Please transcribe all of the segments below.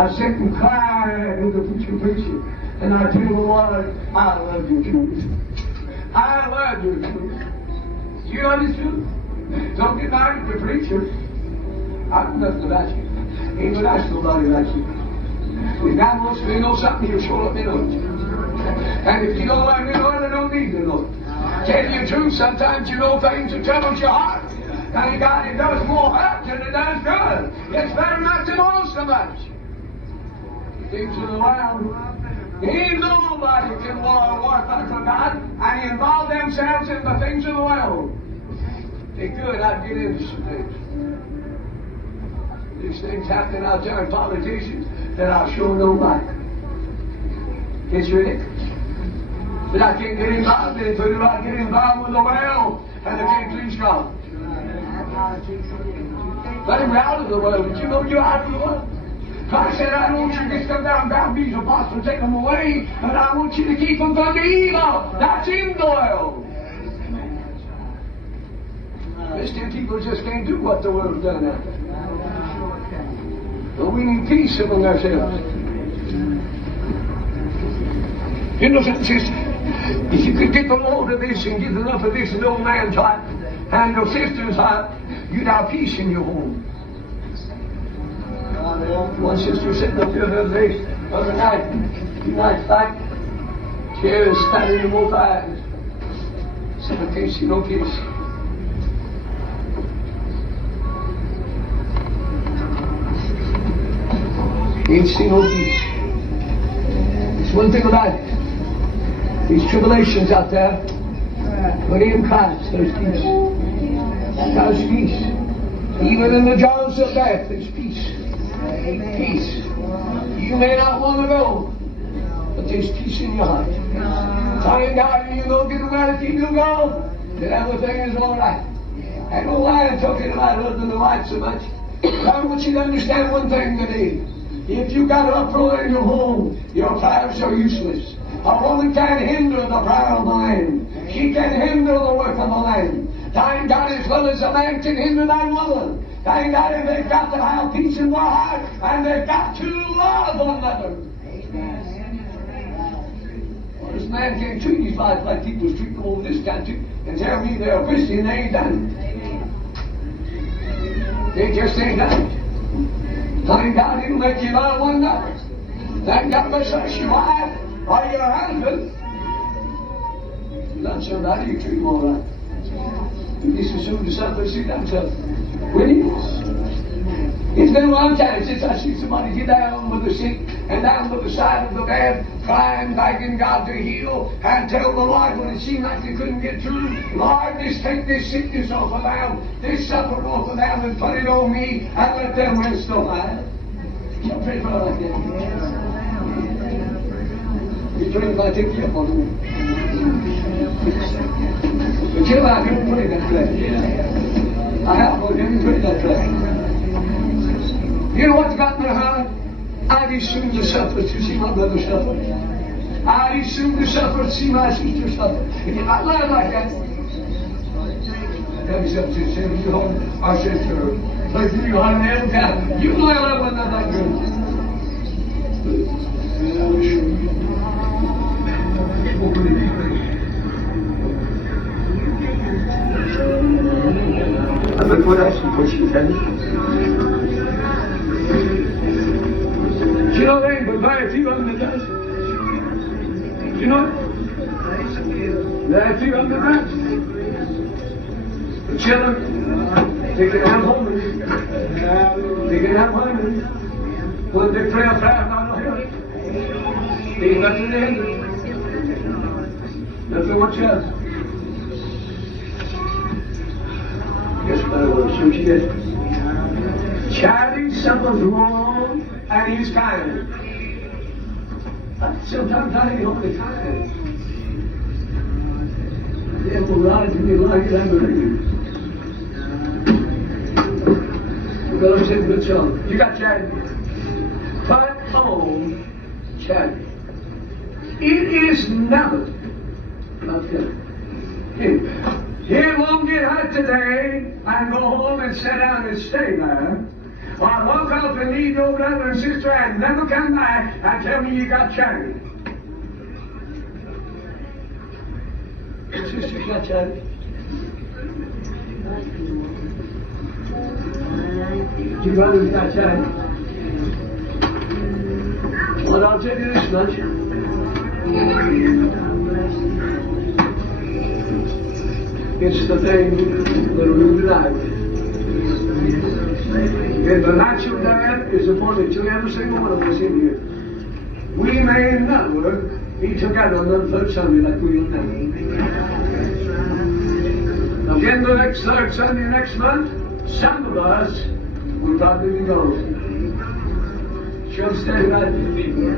I sit and cry with the preacher preaching. And I tell the Lord, I love your truth. I love your truth. You know the truth? Don't get mad at the preacher. I know nothing about you. Ain't gonna ask nobody about you. If God wants me to know something, He'll show up and know it. And if you don't want me to know it, I don't need to know it. Tell you the truth, sometimes you know things that troubles your heart. Thank God it does more hurt than it does good. It's better not to know so much. Things of the world. Ain't nobody can war for God and involve themselves in the things of the world. They could, I'd get into some things. These things happening out there in politicians that I'll show no like. It's ridiculous. But I can't get involved in it, but if I get involved with the world, and I can't please God. Let him out of the world. Did you know you're out of the world? Christ said, I don't want you to just come down and bound these apostles, take them away, but I want you to keep them from the evil that's in the world. Christian people just can't do what the world's done out there. But we need peace among ourselves. You know, sister, if you could get the load of this and get enough of this in the old man's heart and your sister's heart, you'd have peace in your home. One sister sitting up here the other night, 2 nights back, she was standing in both eyes. Said, I can't see no peace. Ain't see no peace. There's one thing about it. These tribulations out there, but in Christ there's peace. There's peace. Even in the jaws of death there's peace. Peace. You may not want to go, but there's peace in your heart. Thank God you go get where if you go, then everything is all right. I don't mind talking about husband and wife so much. I want you to understand one thing today. If you got an uproar in your home, your prayers are useless. A woman can't hinder the prayer of the land. She can hinder the work of the land. Thank God as well as a man can hinder that woman. Thank God if they've got to have peace in their heart and they've got to love one another. Well, this man can't treat his wife like people's treating them over this country and tell me they're a Christian. They ain't done it. They just ain't done it. Thank God He'll make you love one another. Thank God for such your wife or your husband. You love somebody, you treat them all right. You just assume to something, see themselves. Will you? It's been a long time since I see somebody get down with the sick and down with the side of the bed, crying, begging God to heal, and tell the Lord when it seemed like they couldn't get through, Lord, just take this sickness off of them, this suffering off of them, and put it on me, and let them rest on mine. You pray for like that. You pray if I take you up on me. But you know, I couldn't pray that way. I have no didn't pray that way. You know what's got in my heart? I'd as soon to suffer to see my brother suffer. I'd as soon to suffer to see my sister suffer. If you're not lying like that, tell me something to say to you, our sister, like you on every time. You know I love one another good. I'm going to put us in pushing things. You know they ain't but very few of them that does. You know it? Very few of them that does. The children, they can have homes. They can have homes. When they pray a prayer about no help, they ain't nothing to hinder. Nothing much else. Guess what I want to shoot you guys? Charity suffers wrong and he's kind. But sometimes I ain't only kind. The devil lies to me like it, I believe. The fellow said, good song. You got charity. Put on charity. It is never about that. It won't get hot today and go home and sit down and stay there. Or walk off and leave your brother and sister and never come back and tell me you got charity. Sister got charity. Your brother's got charity. Well, I'll tell you this much. It's the thing that we like. And the natural diet is appointed to every single one of us in here. We may never be together on the third Sunday like we will now. Again, the next third Sunday next month, some of us will probably be gone. She'll stay right with people.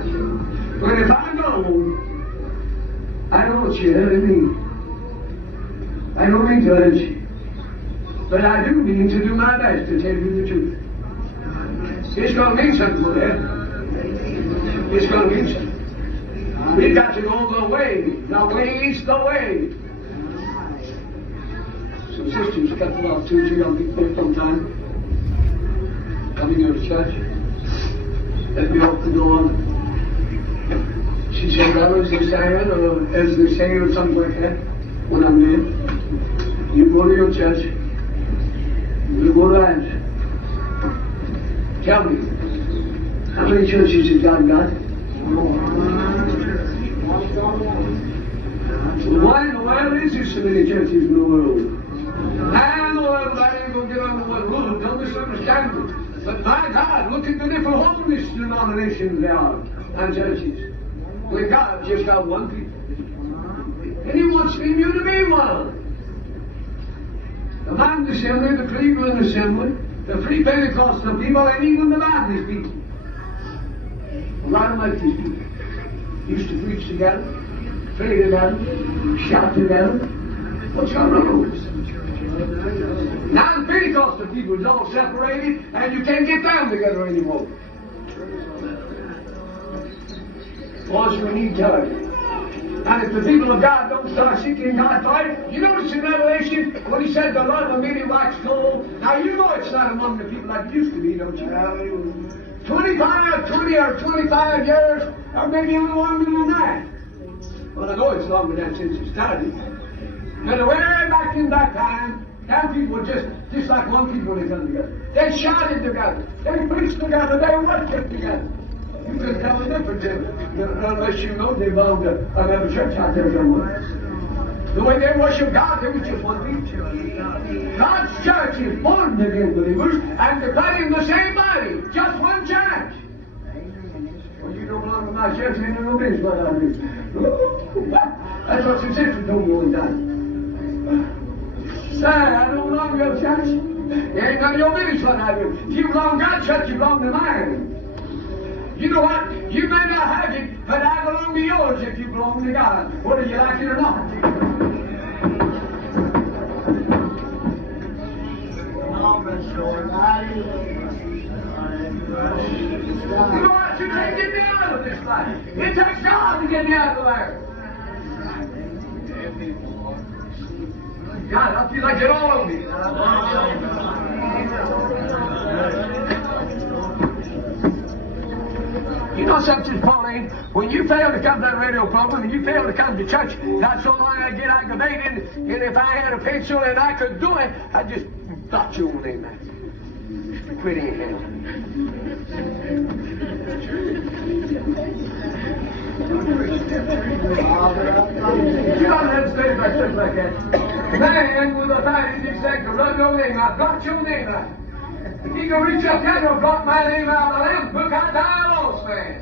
But if I go, I don't want you to me. I don't mean to hurt you. But I do mean to do my best to tell you the truth. It's going to mean something for that. It's going to mean something. We've got to go the way. The way's the way. Some sisters cut the off too, so you'll be quick sometime. Coming here to church. Let me open the door. She said, well, as they saying, or as they say, or something like that, when I'm there. You go to your church. You go to ours. Tell me, how many churches has God got? Why in the world is there so many churches in the world? And the world, I ain't going to get on the one rule, don't misunderstand me. But my God, look at the different holiness denominations there are, and churches. Where God just got one people. And He wants me and you to be one. The Mountain Assembly, the Cleveland Assembly, the Free Pentecostal people, and even the Baptist people. A lot of Methodist people used to preach together, pray together, shout together. What's your rules? Now the Pentecostal people is all separated, and you can't get down together anymore. Boys, we need charity. And if the people of God don't start seeking God for it, you notice in Revelation when He said the love of many wax cold. Now you know it's not among the people like it used to be, don't you? 20 or 25 years, or maybe even longer than that. Well, I know it's longer than since it started. But way back in that time, them people were just like one people when they come together. They shouted together, they preached together, they worshiped together. You couldn't tell the difference unless you know they belonged to another church out there somewhere. The way they worship God, they were just one people. God's church is born again believers and they're in the same body, just one church. Well, you don't belong to my church, ain't no business what I do. That's what some sisters told me one time. Say, I don't belong to your church. You ain't none of your business what I do. If you belong to God's church, you belong to mine. You know what? You may not have it, but I belong to yours if you belong to God, whether you like it or not. You know what? You can't get me out of this life. It takes God to get me out of there. God, I feel like it all over me. You know something, Pauline? When you fail to come to that radio program and you fail to come to church, not so long I get aggravated, and if I had a pencil and I could do it, I'd just dot your own name out. Quit in here. You don't have to say about stuff like that. Man with authority exact to run your name out, dot your name out. If he can reach up there and block my name out of the lamp book, I'd die lost, man.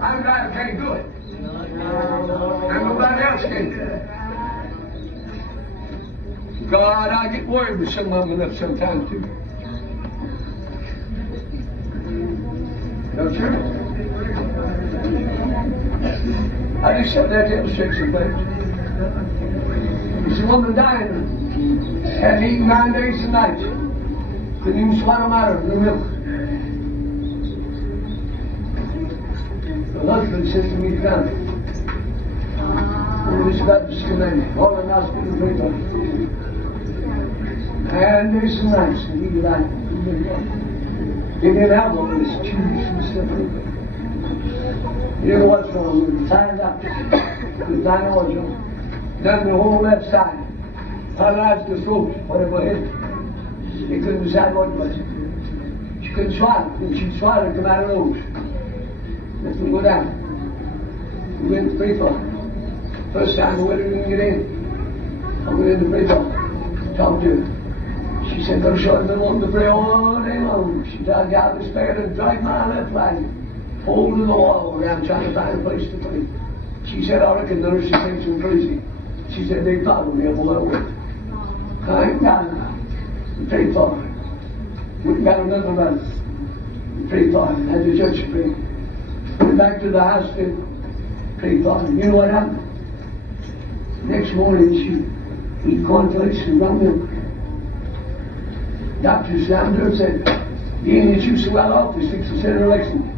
I'm glad I can't do it. And nobody else can do it. God, I get worried with some of them enough sometimes too. Don't you? I just said that to illustrate some things. There's a woman dying, hadn't eaten 9 days and nights. Couldn't even swallow them out of the milk. The husband said to me, "Down. Oh, this Baptist command, all in hospital and prayed on. And days and nights, and he died. They didn't have all this cheese and stuff like that. You know what's wrong with it? Tired up. There's not all wrong. Then the whole left side. Paralyzed the throat, whatever hit. They couldn't decide what it was. She couldn't swallow. When she swallowed, it come out of her nose. Let them go down. We went to pray for her. First time we went in and get in. I went in to pray for her. Talked to her. She said, Brother Short, I've been wanting to pray all day long. She dug out the spare and dragged my left leg. Holding the wall around trying to find a place to pray. She said, I reckon the nurses thinks I'm crazy. She said, they followed me all the way. Thank God. We prayed for her. We got another brother. We prayed for her. Had the church pray. Went back to the hospital. Prayed for her. You know what happened? Next morning she ate cornflakes and rum milk. Doctor slammed her and said, you ain't get you so well off this 67 election.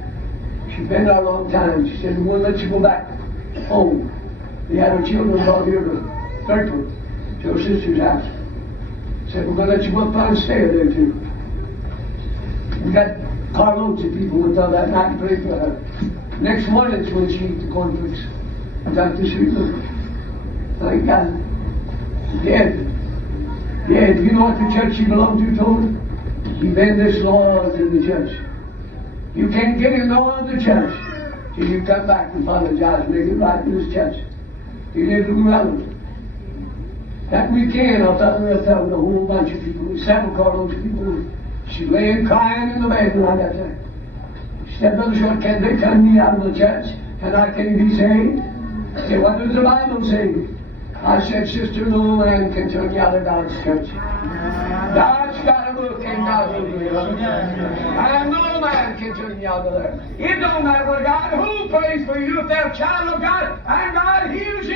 She'd been there a long time. She said, we won't let you go back home. They had her children brought here to Kirkwood, to her sister's house. Said, we're going to let you go up and stay there too. We got carloads of people went down that night and prayed for her. Next morning is when she ate the cornflakes. Got to sleep with her. Thank God. Dead. Dead. You know what the church she belonged to told her? You've been this laws in the church. You can't get in no other church till you come back and apologize, make it right in this church. You live in relevant. That weekend, I thought we were telling a whole bunch of people, several carloads of people. She laying crying in the bed when I got there. She said, Brother Short, can they turn me out of the church and I can be saved? I said, what does the Bible say? I said, sister, no man can turn you out of God's church. God's got a book and God will do it. And no man can turn you out of there. It don't matter what God, who prays for you if they're a child of God and God heals